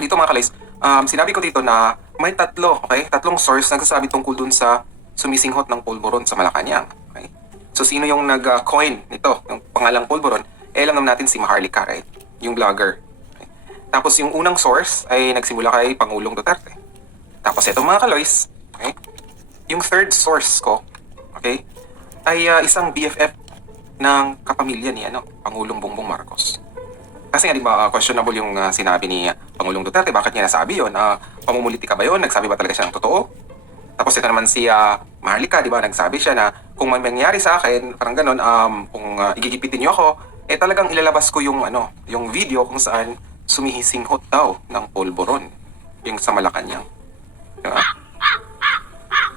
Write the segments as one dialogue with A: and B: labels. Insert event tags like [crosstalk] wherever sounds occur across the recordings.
A: dito mga kalays, um, sinabi ko dito na may tatlo, okay? Tatlong source nagsasabi tungkol dun sa sumisinghot ng pulburon sa Malacanang. Okay? So sino yung nag-coin nito, yung pangalang pulburon? Eh alam naman natin si Maharlika, right? Yung vlogger. Okay? Tapos yung unang source ay nagsimula kay Pangulong Duterte. Tapos ito mga kaloys, okay? Yung third source ko, okay? Ay ah, isang BFF ng kapamilya ni ano, Pangulong Bongbong Marcos. Kasi nga, di ba, uh, questionable yung uh, sinabi ni uh, Pangulong Duterte. Bakit niya nasabi yun? Uh, pamumulitika ba yun? Nagsabi ba talaga siya ng totoo? Tapos ito naman si uh, Maharlika, di ba, nagsabi siya na kung may mangyari sa akin, parang ganun, um, kung uh, igigipitin niyo ako, eh talagang ilalabas ko yung, ano, yung video kung saan sumihisinghot daw ng polvoron. Yung sa Malacanang. Di ba?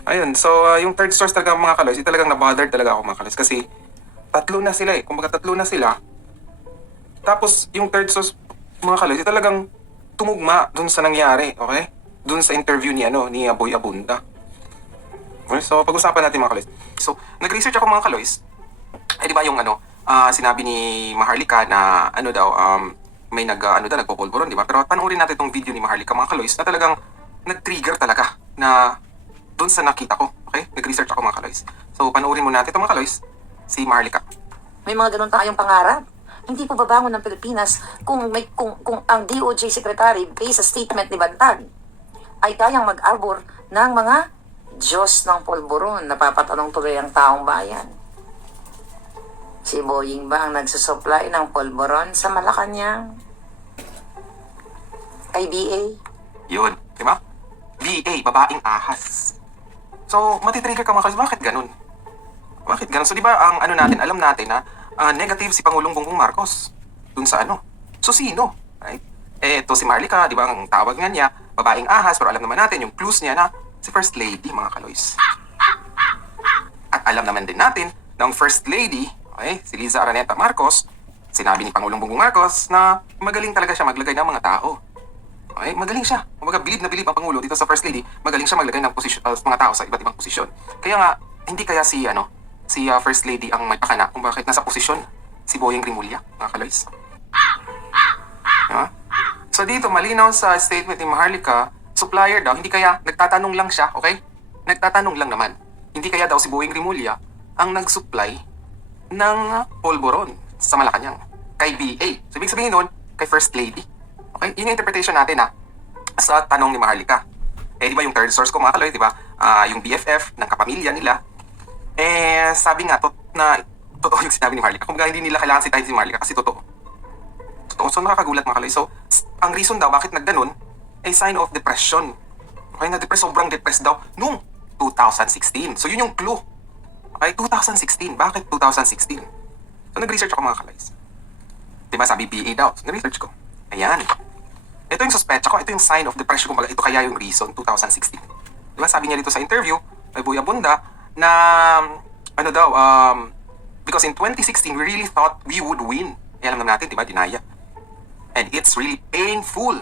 A: Ayun, so uh, yung third source talaga mga kaloys, eh, talagang nabothered talaga ako mga kaloys kasi tatlo na sila eh. Kung tatlo na sila, tapos, yung third source, mga kaloy, talagang tumugma dun sa nangyari, okay? Dun sa interview ni, ano, ni Aboy Abunda. Okay, so, pag-usapan natin mga kaloy. So, nag-research ako mga kaloy. Eh, di ba yung, ano, ah, sinabi ni Maharlika na, ano daw, um, may nag, ah, ano daw, nagpopolvoron, di ba? Pero panoorin natin itong video ni Maharlika mga kaloy na talagang nag-trigger talaga na dun sa nakita ko, okay? Nag-research ako mga kaloy. So, panoorin mo natin ito mga kaloy, si Maharlika.
B: May mga ganun tayong pangarap. Hindi po babangon ng Pilipinas kung may kung, kung ang DOJ Secretary based sa statement ni Bantag ay kayang mag-arbor ng mga Diyos ng polvoron. Napapatanong tuloy ang taong bayan. Si Boying ba ang nagsusupply ng polvoron sa Malacanang? Kay BA?
A: Yun, di ba? BA, babaeng ahas. So, matitrigger ka mga kalis, bakit ganun? Bakit ganun? So, di ba, ang ano natin, alam natin na ah, negative si Pangulong Bongbong Marcos dun sa ano. So, sino? Right? Eh, ito si Marlica, di ba, ang tawag nga niya, babaeng ahas, pero alam naman natin yung clues niya na si First Lady, mga kaloys. At alam naman din natin na ang First Lady, okay, si Liza Araneta Marcos, sinabi ni Pangulong Bongbong Marcos na magaling talaga siya maglagay ng mga tao. Okay, magaling siya. Kumbaga, bilib na bilib ang Pangulo dito sa First Lady, magaling siya maglagay ng posisyon, uh, mga tao sa iba't ibang posisyon. Kaya nga, hindi kaya si, ano, si uh, First Lady ang may pakana kung bakit nasa posisyon si Boyeng Rimulya, mga kaloys. Diba? So dito, malinaw sa statement ni Maharlika, supplier daw, hindi kaya, nagtatanong lang siya, okay? Nagtatanong lang naman. Hindi kaya daw si Boyeng Rimulya ang nag-supply ng uh, polvoron sa Malacanang kay BA. So ibig sabihin nun, kay First Lady. Okay? Yun yung interpretation natin ha sa tanong ni Maharlika. Eh di ba yung third source ko mga kaloy, di ba? Ah, yung BFF ng kapamilya nila. Eh sabi nga tot, na [laughs] totoo yung sinabi ni Maharlika. Kung hindi nila kailangan sitahin si Maharlika kasi totoo. Totoo. So nakakagulat mga kaloy. So ang reason daw bakit nagganon ay sign of depression. Okay, na-depress, sobrang depressed daw nung 2016. So yun yung clue. Okay, 2016. Bakit 2016? So nag-research ako mga kalays. Di ba sabi PA daw? So, na-research ko. Ayan. Ito yung suspecha ko. Ito yung sign of depression. Kumbaga, ito kaya yung reason, 2016. Di ba sabi niya dito sa interview, kay Buya Bunda, na, ano daw, um, because in 2016, we really thought we would win. Eh, alam naman natin, di ba, dinaya. And it's really painful.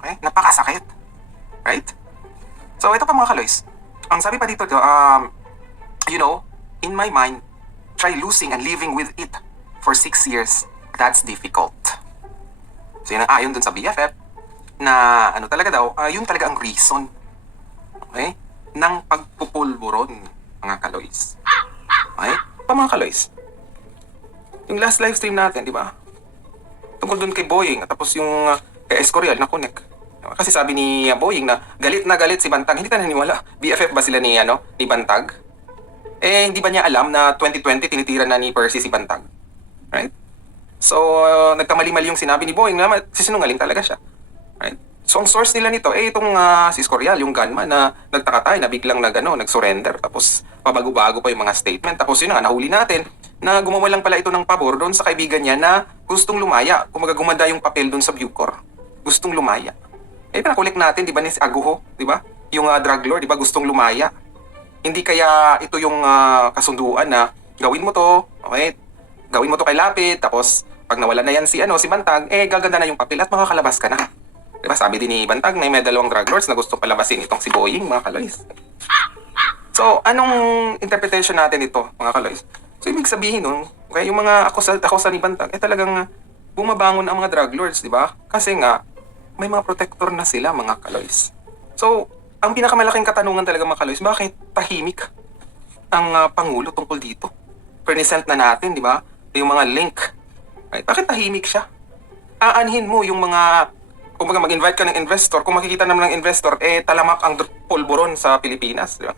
A: Okay? Napakasakit. Right? So, ito pa mga kaloys. Ang sabi pa dito, um, you know, in my mind, try losing and living with it for six years. That's difficult. So, yun ang ayon dun sa BFF na ano talaga daw, ah, yun talaga ang reason. Okay? Ng pagpupulburon, mga kaloys. Okay? Pa mga kaloys. Yung last live stream natin, di ba? Tungkol dun kay Boying, tapos yung uh, Escorial na connect. Kasi sabi ni uh, Boying na galit na galit si Bantag. Hindi ka naniwala. BFF ba sila ni, ano, ni Bantag? Eh, hindi ba niya alam na 2020 tinitira na ni Percy si Bantag? Right? So, uh, nagkamali-mali yung sinabi ni Boying na sisinungaling talaga siya. Right? So, ang source nila nito, eh, itong uh, si Escorial, yung gunman na nagtaka tayo, na biglang nag, ano, nag-surrender. Tapos, pabago-bago pa yung mga statement. Tapos, yun nga, nahuli natin na gumawa lang pala ito ng pabor doon sa kaibigan niya na gustong lumaya. Kumaga gumanda yung papel doon sa Bucor. Gustong lumaya. Eh, pinakulik natin, di ba, ni si Aguho, di ba? Yung uh, drug lord, di ba, gustong lumaya. Hindi kaya ito yung ah, kasunduan na gawin mo to, okay? Gawin mo to kay Lapid, tapos pag nawala na yan si ano si Bantag, eh gaganda na yung papel at makakalabas ka na. 'Di ba? Sabi din ni Bantag na may dalawang drug lords na gusto palabasin itong si Boying, mga kaloys. So, anong interpretation natin ito, mga kaloys? So, ibig sabihin nun, okay, yung mga akusa, akusa ni Bantag, eh talagang bumabangon ang mga drug lords, di ba? Kasi nga, may mga protector na sila, mga kaloys. So, ang pinakamalaking katanungan talaga mga kaloys, bakit tahimik ang ah, Pangulo tungkol dito? Present na natin, di ba? Yung mga link. Right? Bakit tahimik siya? Aanhin mo yung mga kung mag-invite ka ng investor, kung makikita naman ng investor, eh talamak ang pulburon sa Pilipinas, di ba?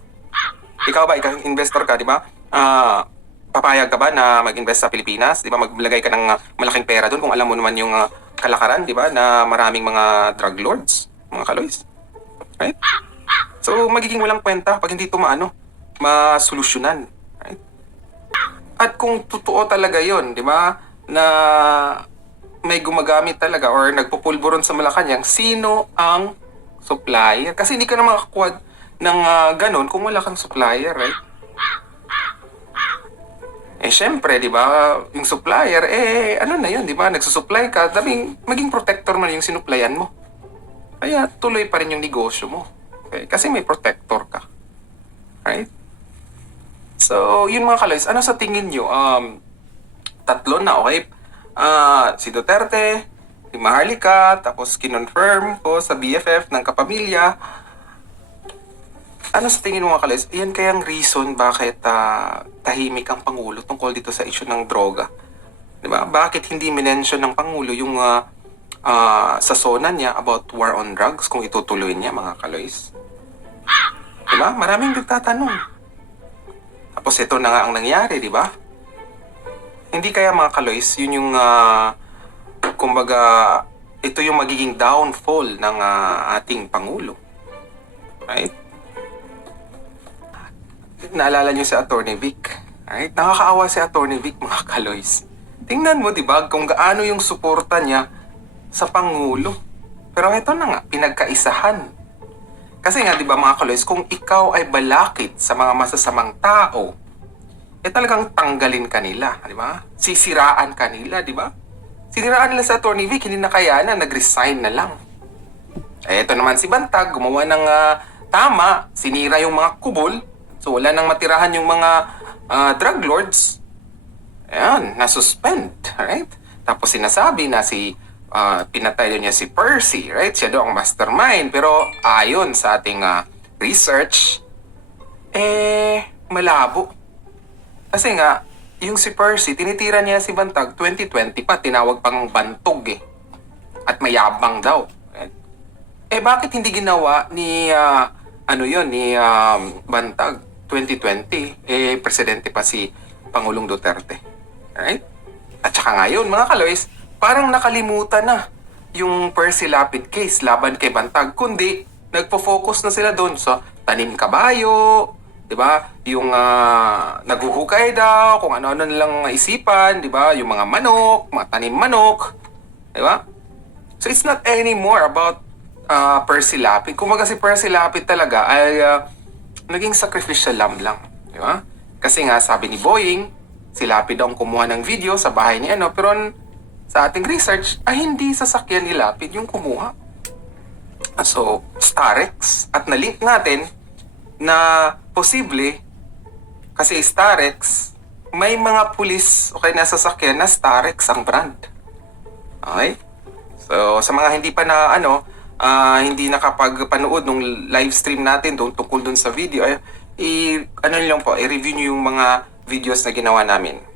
A: Ikaw ba, ikaw investor ka, di ba? Ah, papayag ka ba na mag-invest sa Pilipinas? Di ba? Maglagay ka ng ah, malaking pera doon kung alam mo naman yung ah, kalakaran, di ba? Na maraming mga drug lords, mga kaloys. Right? So, magiging walang kwenta pag hindi ito maano, masolusyonan. Right? At kung totoo talaga yon, di ba? Na may gumagamit talaga or nagpupulburon sa Malacanang, sino ang supplier? Kasi hindi ka na makakuha ng ah, ganon kung wala kang supplier, right? Eh, syempre, di ba, yung supplier, eh, ano na yun, di ba? Nagsusupply ka, daming, maging protector man yung sinuplayan mo. Kaya tuloy pa rin yung negosyo mo. Okay? Kasi may protector ka. Right? So, yun mga kaloys, ano sa tingin nyo? Um, tatlo na, okay? Ah, si Duterte, si Maharlika, tapos kinonfirm ko sa BFF ng kapamilya. Ano sa tingin mo mga kaloys? Yan kayang reason bakit ah, tahimik ang Pangulo tungkol dito sa issue ng droga. Di ba? Bakit hindi minention ng Pangulo yung ah, ah, sa sona niya about war on drugs kung itutuloy niya mga kaloys? Di ba? Maraming nagtatanong. Tapos ito na nga ang nangyari, di ba? Hindi kaya mga kaloys, yun yung, ah, kumbaga, ito yung magiging downfall ng ah, ating Pangulo. Right? Naalala niyo si Attorney Vic. Right? Nakakaawa si Attorney Vic, mga [laughs] kaloys. Tingnan mo, di ba, kung gaano yung suporta niya sa Pangulo. Pero ito na nga, pinagkaisahan. Kasi nga, di ba mga kaloys, kung ikaw ay balakid sa mga masasamang tao, eh talagang tanggalin kanila, di ba? Sisiraan kanila, di ba? Siniraan nila sa Attorney Vic, hindi na kaya na, nag-resign na lang. Eh, ito naman si Bantag, gumawa ng ah, tama, sinira yung mga kubol, so wala nang matirahan yung mga ah, drug lords. Ayan, na-suspend, right? Tapos sinasabi na si, ah, pinatay niya si Percy, right? Siya daw ang mastermind, pero ayon sa ating ah, research, eh, malabo. Kasi nga, yung si Percy, tinitira niya si Bantag 2020 pa, tinawag pang bantog eh. At mayabang daw. Eh bakit hindi ginawa ni ah, ano yon ni um, Bantag 2020 eh presidente pa si Pangulong Duterte. Right? At saka ngayon mga kaloys, parang nakalimutan na yung Percy Lapid case laban kay Bantag kundi nagpo-focus na sila doon sa tanim kabayo, 'di ba? Yung ah, naghuhukay daw kung ano-ano nilang isipan, 'di ba? Yung mga manok, mga tanim manok, 'di ba? So it's not anymore about uh, Percy Lapid. Kung si Percy Lapid talaga ay ah, naging sacrificial lamb lang. Di ba? Kasi nga sabi ni Boeing, si Lapid daw ang kumuha ng video sa bahay ni ano, pero sa ating research ay hindi sasakyan ni Lapid yung kumuha. So, Starex at na-link natin na posible kasi Starex may mga pulis o kaya nasa sasakyan na Starex ang brand. Okay? So, sa mga hindi pa na ano, ah, hindi nakapagpanood nung live stream natin doon tungkol doon sa video, ay, i, ano lang po, i-review niyo yung mga videos na ginawa namin.